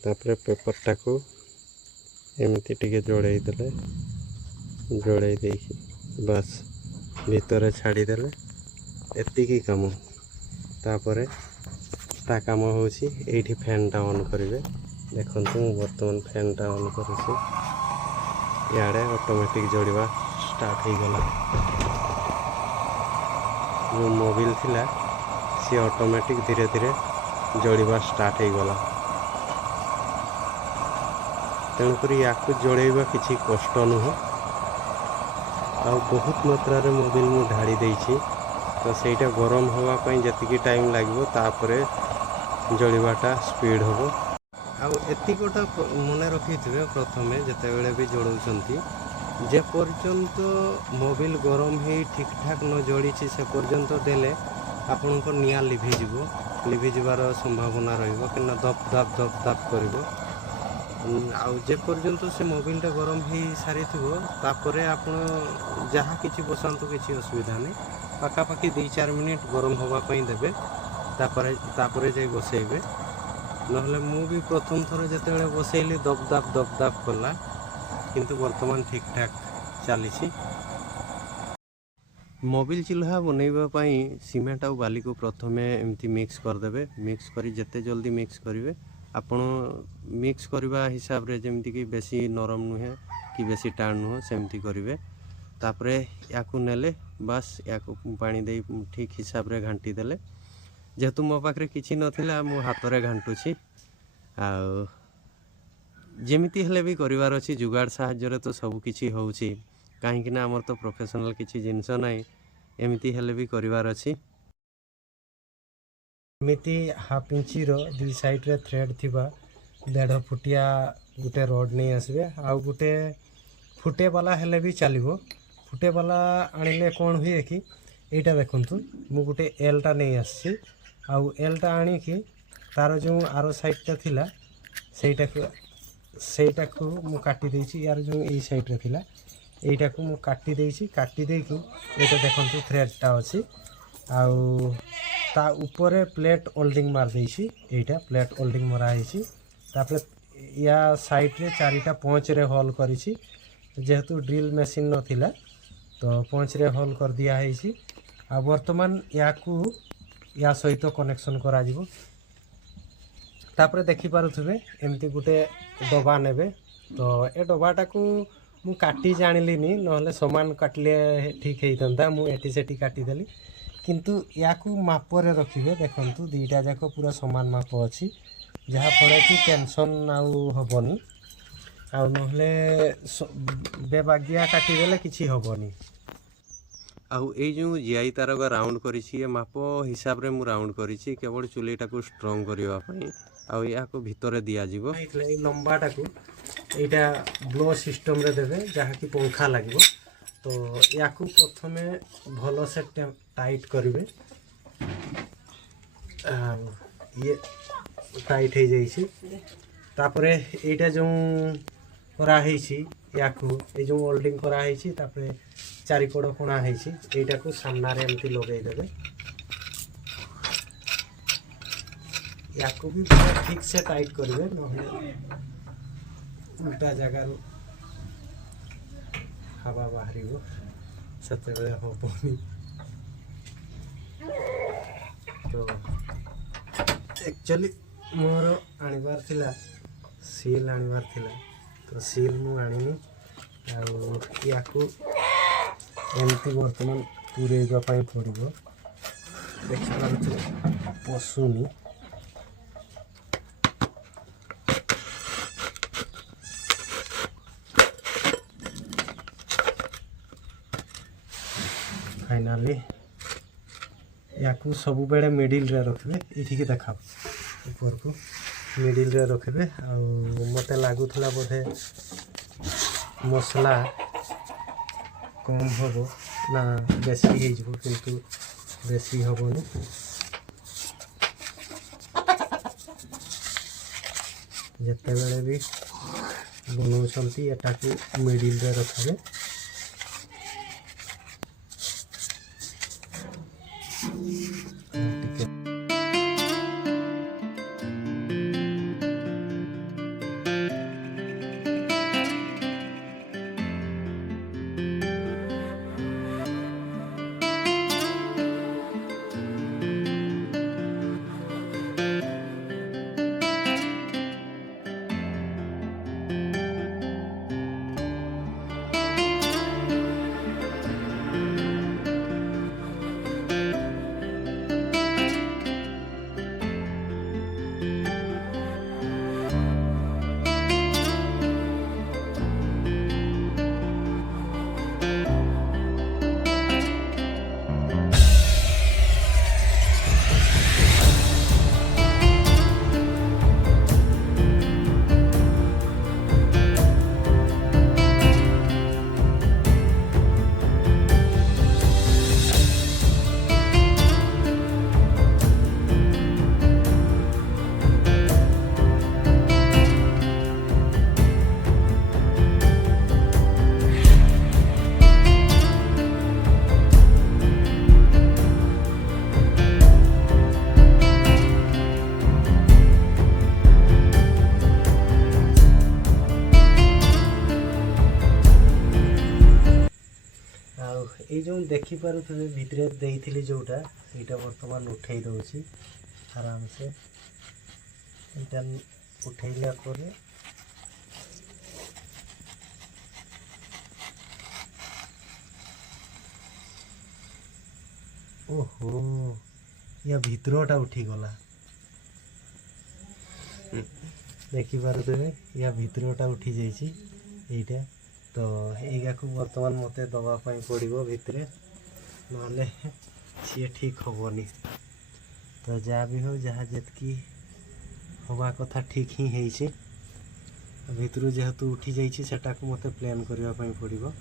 तापर पेपरटा को एमती टिके जोड़े देले जोड़े देकी बस भितर छाड़ीदेले एतिकी काम। तापर ता काम होची एठी फैनटा ऑन करेंगे। देखो बर्तमान फैनटा ऑन करुँच इे ऑटोमेटिक जोड़वा स्टार्ट हो गला। जो मोबिल थिला सी ऑटोमेटिक धीरे धीरे जोड़वा स्टार्ट हो गला। तेणुक या जोड़ेबा किसी कष्ट नुह आ बहुत मात्रा रे मोबिल मु ढाड़ी देछि तो सेटा गरम होवाई जी टाइम लगे तापर जोड़वाटा स्पीड हम। आती गोटा मन रखी थे प्रथम जिते भी जोड़ाऊँच जे पर्यंत मोबिल गरम हो ठीक ठाक न जोड़ी से पर्यंत देले आपणकर निआ लिभिजार संभावना रही दप दप दप दप कर जे पर्यंत से मोबिलटा गरम हो सारी तापर आप जहाँ किसी बसातु किसी असुविधा नहीं पाखापाखि 2-4 मिनिट गरम होगापी देवे तापर जाए बसैबे। नहले मु भी प्रथम थर जिते बसैली दप दाप कला किंतु वर्तमान ठीक ठाक चली। मोबिल चूल्हा बनवाई सीमेंट आ बाली को प्रथम एमती मिक्स करदे। मिक्स करी जिते जल्दी मिक्स करेंगे आपण मिक्स करवा हिसाब रे जमती कि बेसी नरम नुहे कि बेसी टाण नुह सेमती करेंगे। तापर या नेले बास या पानी दे ठीक हिसाब रे घांटी देले। जेहेतु मो पाखे किसी नाला मु हाथ में घांटुची जमीती हेले भी करिवार अछि जुगाड़ साहाय्य तो सब किछि होउछि कहीं ना आमर तो प्रोफेशनल किछि जिनस नाही एमिति हेले भी करिवार अछि। एमिति हाफ इंची रो दुई साइड रे थ्रेड थिबा 1.5 फुटिया गुटे रड नहीं आसबे आ गुटे फुटे वाला हेले भी चलिबो। फुटे वाला आनिले कोन हुए कि एटा देखंतु मु गुटे एल टा नहीं आसी आउ एल टा आनी कि तार जो आरो साइड टा थिला सेटा को मु काटी देछि यार जो ए साइड रे थिला एटा को मु काटी देछि काटी देकी एटा देखंतु थ्रेड टा अछि आउ ता ऊपर प्लेट होल्डिंग मार देछि। एटा प्लेट होल्डिंग मरा हिछि तापर या साइड रे चारिटा पंच रे होल करिछि जेहेतु ड्रिल मशीन नथिला तो पंच रे होल कर दिया हिछि। आ वर्तमान या सहित कनेक्शन करा जिवो। तापर देखि पारुथबे एमती गुटे डबा नेबे तो ए डबाटा को मु काटी जानिलिनी नहले समान काटले ठीक हेइतंता मु एटी सेटी काटी देली किंतु याकू माप रे रखिबे। देखंतु दुईटा जाक पूरा समान माप अछि जहा फळे कि टेंशन आउ हबनी आ नहले बेबागिया काटी देले किछि हबनी। आउ ए जो जीआई तार राउंड करिछि माप हिसाब रे मु राउंड करिछि केवल चुलीटा को स्ट्रांग करिवा पई आउ या को भीतर दिया जीवो। ए लंबाटा को एटा ब्लो सिस्टम रे देबे जहा कि पंखा लागबो तो या को प्रथमे भलो से टाइट करिवे। ये टाइट हे जाइछि तापरे एटा जो करा हेछि या को ए जो होल्डिंग करा हेछि तापरे चारि कोड कोणा हेछि एटा को सामना रे एमती लगै देबे। या को भी ठीक से टाइट करिवे नहले उल्टा जगह हवा बाहरिबो सते बेले होबनी। तो एक्चुअली मोर आनिबार थिला सील आनिबार थिला तो सील मु आनिनी आ या को एमती वर्तमान पूरेगा पाई पड़िबो। देखि पारुछ पसुनी फाइनाली या को सब बेले मिडिल रे रखबे। एठी के देखाओ ऊपर को मिडिल रे रखबे आ मते लागुथला बोधे मसला कम हबो ना बेसी हे जबो किंतु बेसी हबोनी। जते बेले भी बनौछंती एटा को मिडिल रे रखबे। ये जो देखी पारुथिबे भितरे देइथिली जोटा एटा वर्तमान उठेई दउची आराम से एटा उठेइला परे ओहो या भितरटा उठी गला देखी पारुथिबे या भितरटा उठी जाइछि एटा तो एगा को वर्तमान मते दबा पाई पड़िबो भितरे नले सी ठीक हेनी तो जहाँ भी हो जहाँ जेतकी हवा कथा ठीक ही है भितर जेहेतु उठी जाइए सेटा को मते प्लान करबा पाई पड़िबो।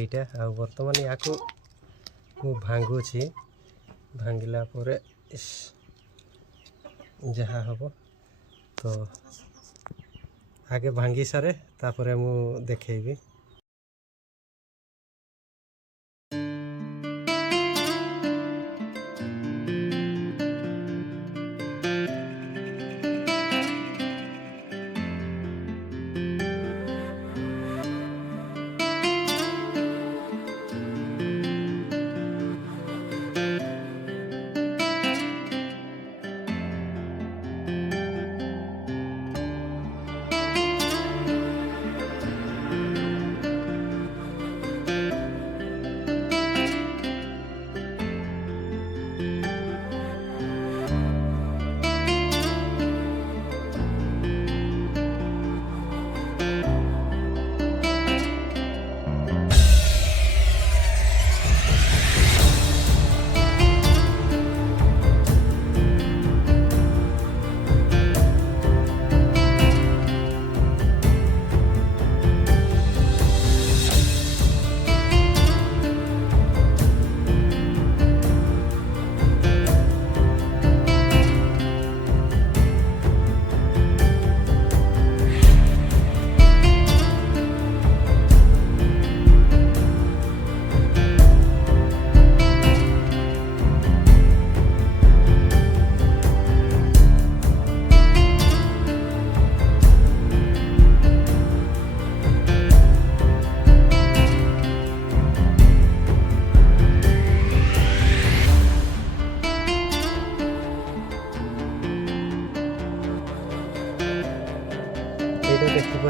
এইটা আর বর্তমানে ইয়াকু মু ভাঙ্গুছি ভাঙ্গিলা পরে যাহা হব তো আগে ভাঙ্গি সারে তারপরে মু দেখাইবি।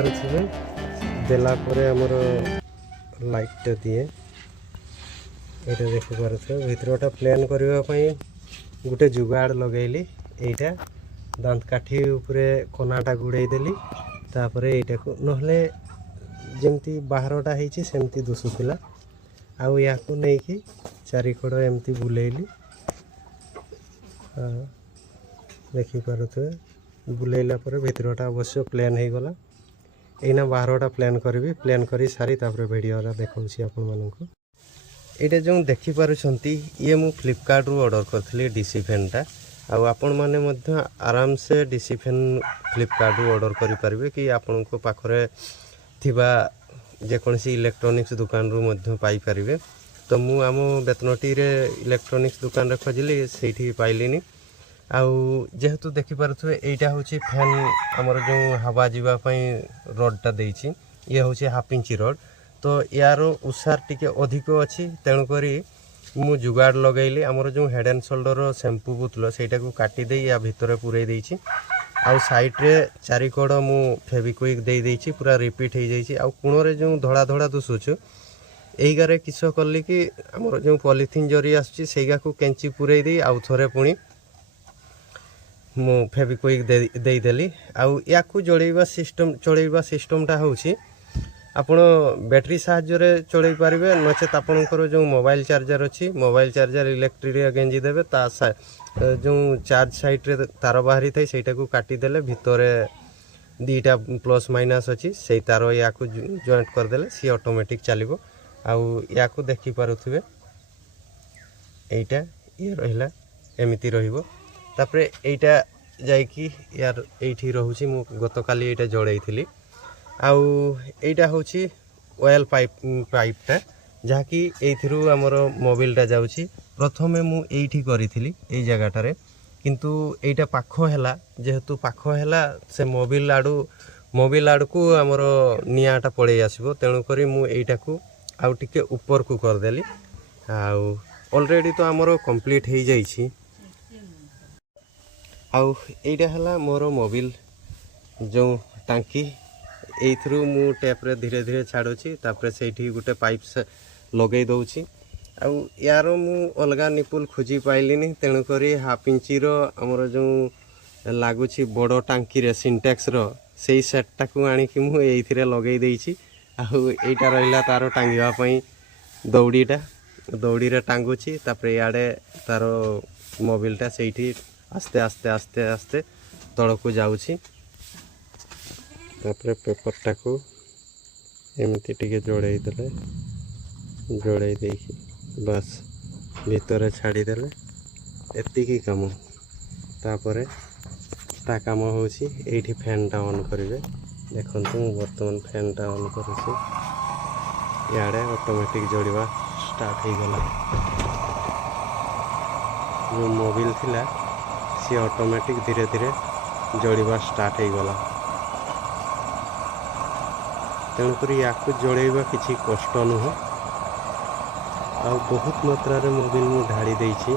देखिपे देला परे हमर लाइट दिए ये देखिपे भितरटा प्लान करने गोटे जुगाड़ लगेली एटा दांत काठी उपरे कोनाटा गुड़े देली तापर एटा को नहले जमती बाहरटा होती सेमती दुसुला आउ या नहीं कि चारिकड़ एमती बुलेली देखिपे बुलेला भितरटा अवश्य प्लान हो गला एना बाहरटा प्लान करी प्लान कर सारी तापर वीडियो देखा आपण मानक ये जो देखिपुंट ये मु फ्लिपकार्ट रु ऑर्डर करी डीसी फैनटा आपण मैंने आराम से डीसी फैन फ्लिपकार्ट रु ऑर्डर करें कि आपण को पाखरे थिबा जेकोसी इलेक्ट्रोनिक्स दुकान रु पाई पारिबे। तो मु आम बेतनटी इलेक्ट्रोनिक्स दुकान रे खोजिली से पाइलिनी। आउ जेहेतु देखिपे यहाँ हूँ फैन आमर जो हवा जावाई रडटा देती ये हूँ 1/2 इंच रड। तो यार उषार टिके अधिक अच्छी तेणुक मु जुगाड़ लगेली आमर जो हेड एंड शोल्डर शैम्पू बोतल सेटा को काटिदे या भितर पूरे देती आउ साइड्रे चारिकड़ मु फेविक्विक दे देती पूरा रिपीट हो जाइए। आउ कोणे जो धड़ा धड़ा दुशुचु यही किस कली कि आमर जो पॉलिथिन जरी आसगा को कैंची पूरे दी आउ थे पुणी मु फेविक्विक देदेली। आउ या जड़ेवा सिस्टमटा हूँ आपण बैटरी साहाय्य चलई पारे नचेत आपणकर जो मोबाइल चार्जर अच्छी मोबाइल चार्जर इलेक्ट्रिक गेंजी देवे ता जो चार्ज साइड रे तार बाहरी थाई सेटा को काटिदेले भितर 2टा प्लस माइनस अच्छी से तार या जॉइंट करदेले सी ऑटोमेटिक चलो। आउ या देखी पारुथिबे एटा ये रहिला एमिति रहिबो। तापरे एटा जाइकी यार एठी रहूची मु गतकाली एटा जड़ाई आउ एटा हूँ ऑयल पाइपटा जहाँकि एथिरू आमर मोबिलटा जाउची। प्रथमे मु एठी करी ए जगहटारे किंतु एटा पाख हैला जेहेतु पाख हैला से मोबिल आड़ू को आमर निआटा पड़े आसबो तेणु करी मु एटा को आउ टिके ऊपर को करदेली। आउ ऑलरेडी तो आमर कंप्लीट हो जाइछि। आउ एटा हैला मोर मोबिल जो टांकी एथरू मु टेप्रे धीरे धीरे छाड़ुची तापरे सेठी गोटे पाइप से लगे दउची। आउ यार मु अलगा निपुल खोजी पाइलिनी तेणुक 1/2 इंच आमर जो लगुच बड़ टांकी रे सिंटेक्स से सेटटा को आणिकी मु एइथिरे लगे देइछि। आउ एटा रहिला तार टांगिबा दौड़ी रे टांगुची तापरे याडे तार मोबिलटा सेठी आस्ते आस्ते आस्ते आस्ते तळकु जाउची। तापरे पेपरटा को एमती टिके जोड़ाई देले जोड़ाई देखी बस भितर छाड़ी देले एतिकी काम। तापरे ता काम होची एठी फैनटा ऑन करिवे देखंतु वर्तमान फैनटा ऑन करूची याडे ऑटोमेटिक जोड़वा स्टार्ट हो गला। जो मोबिल थिला सी ऑटोमेटिक धीरे धीरे जोड़वा स्टार्ट हो गला। तेणुक या जोड़ेबा किसी कष्ट नुह आ बहुत मात्रा रे मोबिल मु ढाड़ी देइछि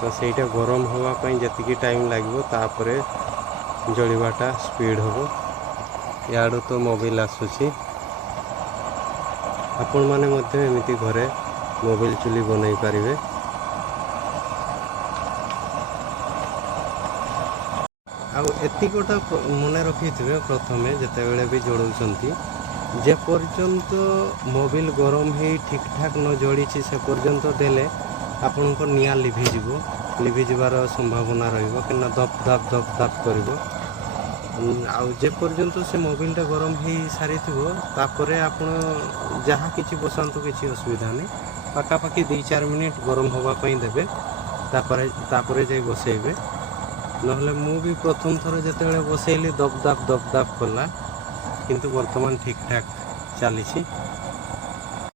तो सेटा गरम होवाई जी टाइम लगे तापरे जोड़ाटा स्पीड हम। याडू तो मोबिल आसूची आपण माने मध्य एमिति घरे मोबिल चुली बनई पारिबे। आउ एतिकोटा मने रखिथिबे प्रथमे जेतेबेले भी जोड़ौछंती जे पर्यंत मोबिल गरम ही ठीक ठाक न जोड़ी से पर्यंत देले आपणकर निआ लिभिजार संभावना रहिबो कि दप दप दप दप करिवो। आउ जे पर्यंत से मोबिलटा गरम हो सारी तापरे आपण जहाँ किछि बसांतु किछि असुविधा नहीं पाखापाखि 2-4 मिनिट गरम होगापाई देवे तापरे जाई बसेबे। नहले मु भी प्रथम थर जेतेबेले बसेइली दप दाप कला किंतु वर्तमान ठीक ठाक चली।